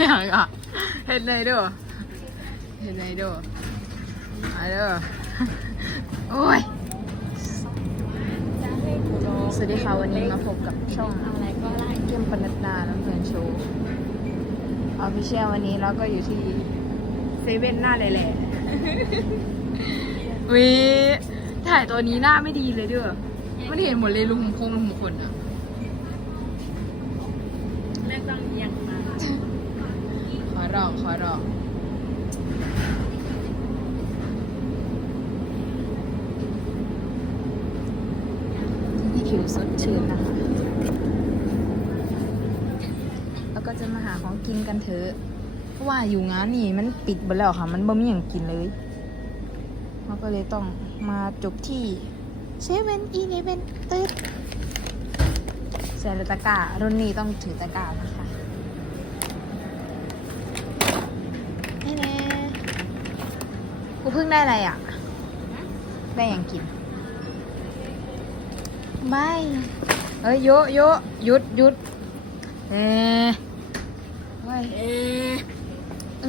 อย่างอะเห็นเลยเด้อเห็นเลยเด้อมาเด้อโอ้ยจะให้กูลองสวัสดีค่ะวันนี้มาพบกับช่องอะไรก็ได้เกี่ยมปนัดดาน้ำเพลินโชว์ออฟฟิเชียลวันนี้เราก็อยู่ที่เซเว่นหน้าแหล่ๆวิถ่ายตัวนี้หน้าไม่ดีเลยเด้อไม่ได้เห็นหมดเลยลุงคงลุงคนอะแม่ต้องเอียงมาขอ ร้องขอร้องผิวสดชื่นนะคะ แล้วก็จะมาหาของกินกันเถอะ เพราะว่าอยู่งานนี่มันปิดหมดแล้วค่ะ มันบ่มีอย่างกินเลยเราก็เลยต้องมาจบที่เซเว่นอีเลเว่นตึ๊ดใส่ตะกร้ารุ่นนี้ต้องถือตะกร้านะคะ นี่แน่ กูเพิ่งได้อะไรอะ ได้อย่างกินบายเอ้ยโยโยหยุดหยุดเอ๊ะเว้ยเอ๊ะเอ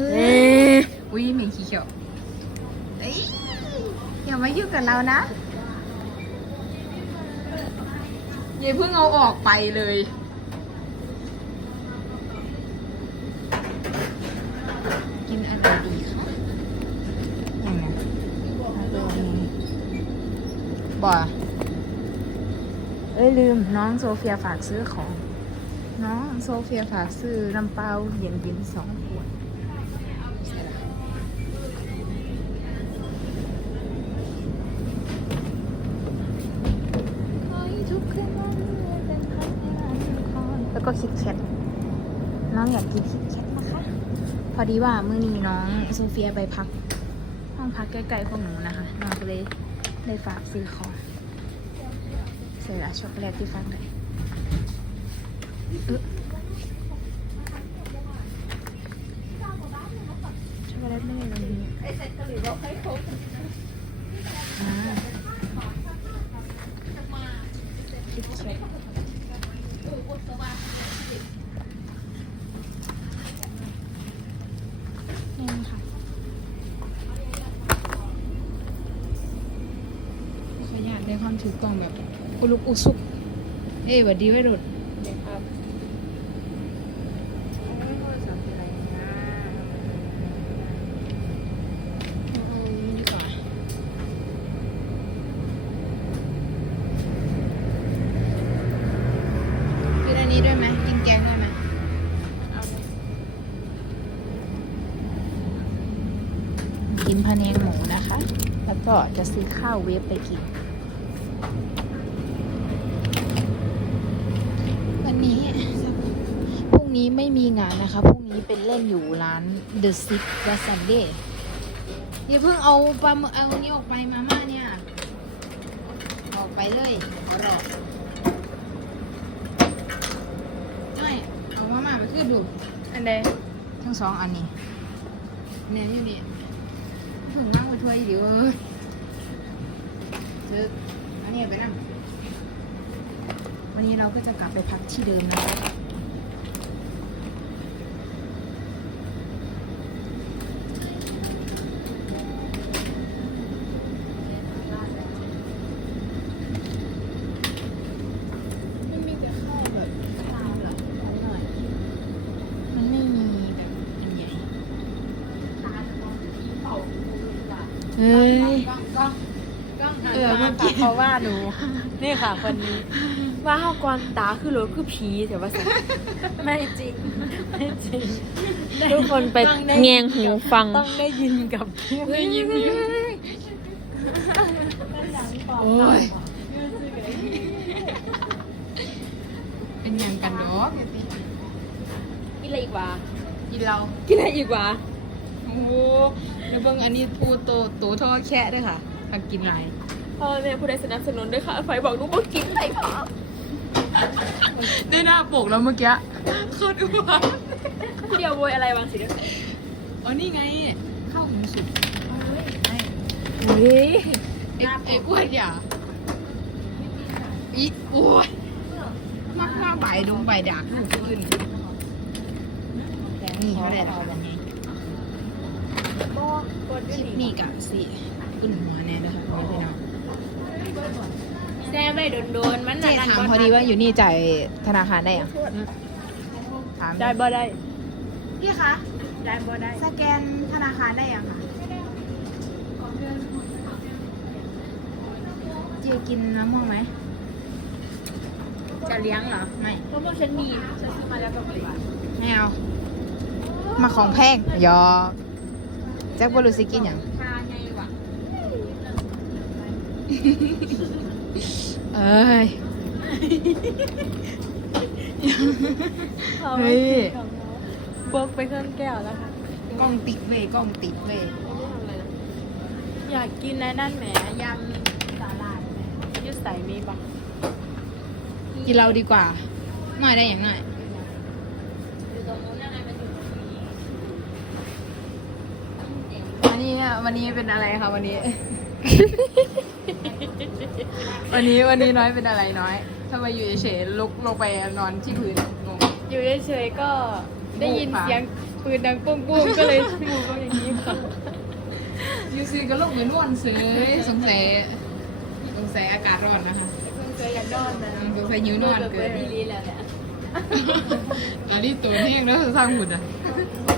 ออุ้ยเหม็นขี้เขียวเอ้ยอย่ามายุ่งกับเรานะอย่าเพิ่งเอาออกไปเลย กินอะไรดีคะยังไงอารมณ์บ่เอ้ยลืม น้องโซเฟียฝากซื้อของ น้องโซเฟียฝากซื้อน้ำเปล่าเย็นบินสองขวดแล้วก็คิดแคทน้องอยากกินคิดแคทนะคะ พอดีว่ามื้อนี้น้องโซเฟียไปพัก ห้องพักใกล้ๆพวกหนูนะคะ น้องก็เลยเลยฝากซื้อของ สร็จแล้วช็อกโกแลตที่ฟังได้อึ๊ะช็อกโกแลตไม่ได้ลงนี้อ่าคิดแคทนี่ค่ะขออนุญาตในความถูกต้องแบบ อุลุกอุสุกเอ้ยหวัดดีไว้รุดเดี๋ยวครับเอานี่ดีกว่ากินอันนี้ด้วยไหมกินแกงด้วยไหมเอาเลยกินพะเนงหมูนะคะ แล้วก็จะซื้อข้าวเวฟไปกินวันนี้พรุ่ง นี้ไม่มีงานนะคะ พรุ่งนี้เป็นเล่นอยู่ร้าน The Six และ Sunday อย่าเพิ่งเอาปลาหมึกเอาอันนี้ออกไปมาม่าเนี่ย ออกไปเลยขอรอกไม่ของมาม่ามันคือดูอันใดทั้งสองอันนี้แหนมอยู่นี่ถึงมากกว่าถ้วยเดียวเอ้ยซื้ออันนี้เอาไปนั่งวันนี้เราก็จะกลับไปพักที่เดิมนะคะมันมีแต่ข้าวแบบข้าวแบบอร่อยมันไม่มีแบบอันใหญ่ เฮ้ยเออเมื่อกี้เขาว่าหนูนี่ค่ะคนนี้ว่าเฮากรตาคือรถคือผีแต่ว่าสัไม่จริงไม่จริงทุกคนไปแงงหูฟังต้องได้ยินกับเฮ้ยยิ้มยิ้มโอ้ยเป็นยังกันเนาะกินอะไรอีกวะกินเรากินอะไรอีกวะโอ้โห แล้วเบิ่งอันนี้ปูโตโตท่อแค่ด้วยค่ะทำกินไรพ่อแม่ผู้ใดสนับสนุนด้วยค่ะไฟบอกหนูบอกกินอะไรพอได้หน้าปกแล้วเมื่อกี้โคตรอ้วนเดียวโวยอะไรวางสิเดี๋ยวอ๋อนี่ไงข้าวหมูสุกไอ้เฮ้ยไอ้ไอ้อ้วนอย่าอีอ้วนมากมากใบายดงใบายดากลูกขึ้นแต่นี่เขาได้ราคาไงก็กด คลิปนี้กะสิอุ่นหัวแน่เด้อค่ะพ่อพี่น้องแซ่ไปโดนๆมันเจ๊ถามพอดีว่าอยู่นี่จ่ายธนาคารได้ยังถามได้บ่ได้ พี่คะได้บ่ได้ สแกนธนาคารได้ยังคะเจ๊กินน้ำม่วงไหมจะเลี้ยงเหรอ ไม่เพราะว่าฉันมีฉันซื้อมาแล้วกับหวานไม่เอา มาของแพงหยอกแจ็คบอลูสิกินอย่างชาไงวะเอ้ยเฮ้ยพวกไปเครื่องแก้วแล้วค่ะกล้องติดเว้ยกล้องติดเว้ยอยากกินในนั่นแหมยำสาลายแหมยืดใส่มีปะกินเราดีกว่าหน่อยได้อย่างหน่อยอยู่ตรงนู้นยังไงมันอยู่ อันนี้วันนี้เป็นอะไรคะวันนี้ วันนี้วันนี้น้อยเป็นอะไรน้อยทำไมอยู่เฉยๆลุกลงไปนอนที่พื้นงง อยู่เฉยๆก็ได้ยินโอ้ปะเสียงปืนดังปุ้งปุ้งก็เลยมูก็อย่างนี้ค่ะยูซีก็ลุกเหมือนนอนเสยสงสัยสงสัยอากาศร้อนนะคะเพิ่งเคยอยากนอนนะสงสัยหิวนอนเกินดีลีแล้วเนี่ย อันนี้ตัวแห้งแล้วสร้างหุ่นอะ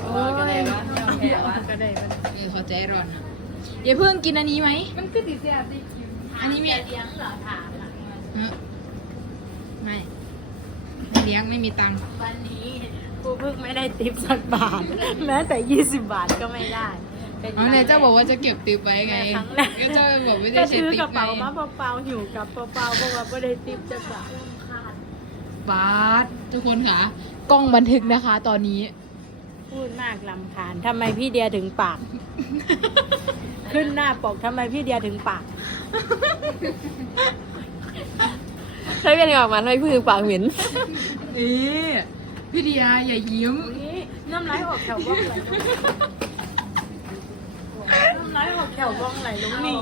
โอ้ยก็ได้วะแก่วะก็ได้มันเออเขาใจร้อนนะอย่าเพิ่งกินอันนี้ไหม มันคือติดเสียติดคิวอันนี้มี เลี้ยงเหรอถามอะฮะไม่ไม่เลี้ยงไม่มีตังค์วันนี้กูเพิ่งไม่ได้ติปสักบาท แม้แต่ยี่สิบบาทก็ไม่ได้ป็อ๋อเนี่ยเจ้าบอกว่าจะเก็บติปไว้ไงครั้งแรกก็เจ้าบอกไม่ได้ก็ใช้ถือติกประเป๋าไงมาเปล่าๆหิวกับเปล่าๆเพราะว่าไม่ได้ติปจะบาทขาด บาสทุกคนค่ะกล้องบันทึกนะคะ ตอนนี้ พูดมากลำคาญทำไมพี่เดียถึงปาก ขึ้นหน้าปกทำไมพี่เดียถึงปากถ้าเป็นออกมาให้พึ่งปากเหม็นนี่พี่เดียอย่ายิ้มนี่น้ำลายออกแถวบ้องไหลลงน้ำลายออกแถวบ้องไหลลงนี่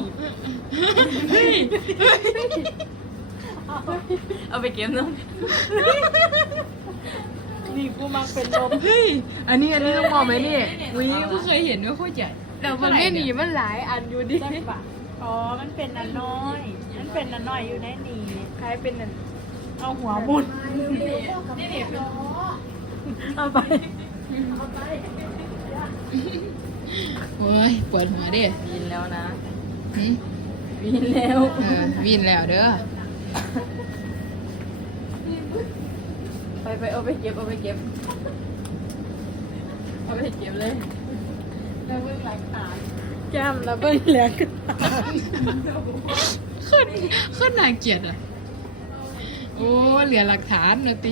เฮ้ยเอาไปเก็บน้นี่กูมักเป็นลมเฮ้ย อันนี้อันนี้ต้องมองไหมนี่อุ้ยเพิ่งเคยเห็นว่าโคตรใหญ่ำแต่มันไม่หนีมันหลายอันอยู่ดิ จักบะอ๋อ มันเป็นอันน้อย มันเป็นอันน้อยอยู่ในนี่คล้ายเป็นอันเอาหัวบุญเอาไป โอ้ยปวดหัวดิวินแล้วนะหึวินแล้ว เออวินแล้วเด้อ ไปไปเอาไปเก็บเอาไปเก็บเอาไปเก็บเลยแล้วเบื้องหลังตาแก้มแล้วเบื้องแหลกขึ้นขึ้นน่าเกลียดอะโอ้เหลือหลักฐานเลยติ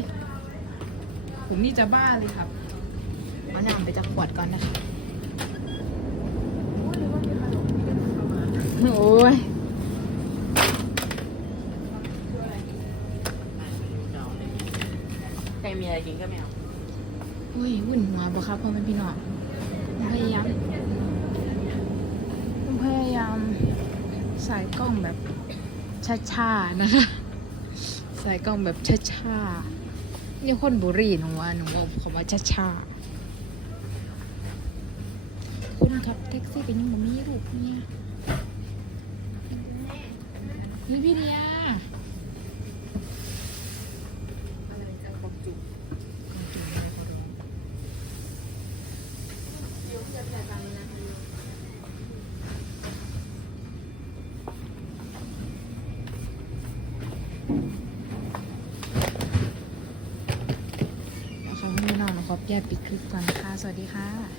ผมนี่จะบ้าเลยครับเอาน้ำไปจากขวดก่อนนะคะโอ้ย ครมีอะไรกินก็ไม่เอาอุ้ยวุ่นหัวบ่ครับพ่อแม่พี่น้องพยายามพยายามใส่กล้องแบบช้าๆนะคะใส่กล้องแบบช้าๆนี่คนบุรีหนูว่าหนูว่าเขาว่าช้าๆคนขับแท็กซี่ก็ยังบ่มีรูปเนี่ยนี่พี่เดียเอาค่ะพี่น้องหนูขอ แยกปิดคลิปก่อนค่ะ สวัสดีค่ะ